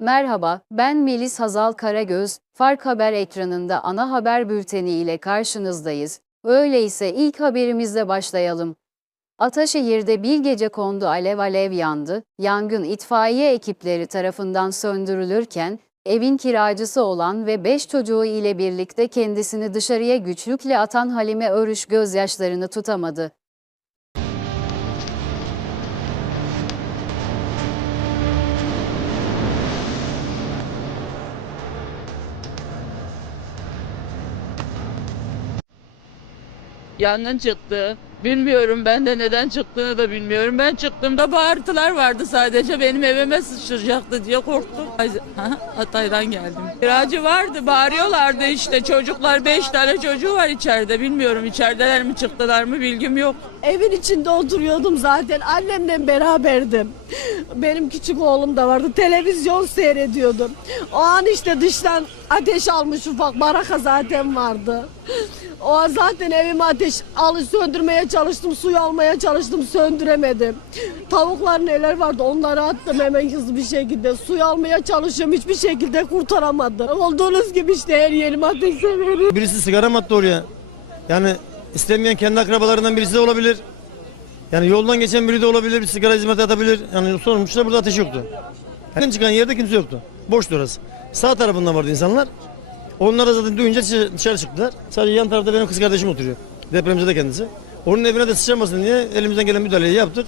Merhaba, ben Melis Hazal Karagöz. Fark Haber ekranında ana haber bülteni ile karşınızdayız. Öyleyse ilk haberimizle başlayalım. Ataşehir'de bir gece kondu alev alev yandı. Yangın itfaiye ekipleri tarafından söndürülürken evin kiracısı olan ve 5 çocuğu ile birlikte kendisini dışarıya güçlükle atan Halime Örüş gözyaşlarını tutamadı. Yangın çıktı. Bilmiyorum ben de neden çıktığını da bilmiyorum. Ben çıktığımda bağırtılar vardı sadece. Benim evime sıçrayacaktı diye korktum. Ha, Hatay'dan geldim. Kiracı vardı bağırıyorlardı işte. Çocuklar beş tane çocuğu var içeride. Bilmiyorum içerideler mi çıktılar mı bilgim yok. Evin içinde oturuyordum zaten. Annemle beraberdim. Benim küçük oğlum da vardı. Televizyon seyrediyordum. O an işte dıştan ateş almış ufak baraka zaten vardı. O an zaten evime ateş alı söndürmeye çalıştım. Suyu almaya çalıştım. Söndüremedim. Tavuklar neler vardı onları attım hemen hızlı bir şekilde. Suyu almaya çalışıyorum. Hiçbir şekilde kurtaramadım. Olduğunuz gibi işte her yerim ateş severim. Birisi sigara mı attı oraya? Yani istemeyen kendi akrabalarından birisi de olabilir. Yani yoldan geçen biri de olabilir, bir sigara hizmeti atabilir. Yani sormuşlar burada ateş yoktu. Yani çıkan yerde kimse yoktu. Boştu orası. Sağ tarafından vardı insanlar. Onlar da zaten duyunca dışarı çıktılar. Sadece yan tarafta benim kız kardeşim oturuyor. Depremzede kendisi. Onun evine de sıçramasın diye elimizden gelen müdahaleyi yaptık.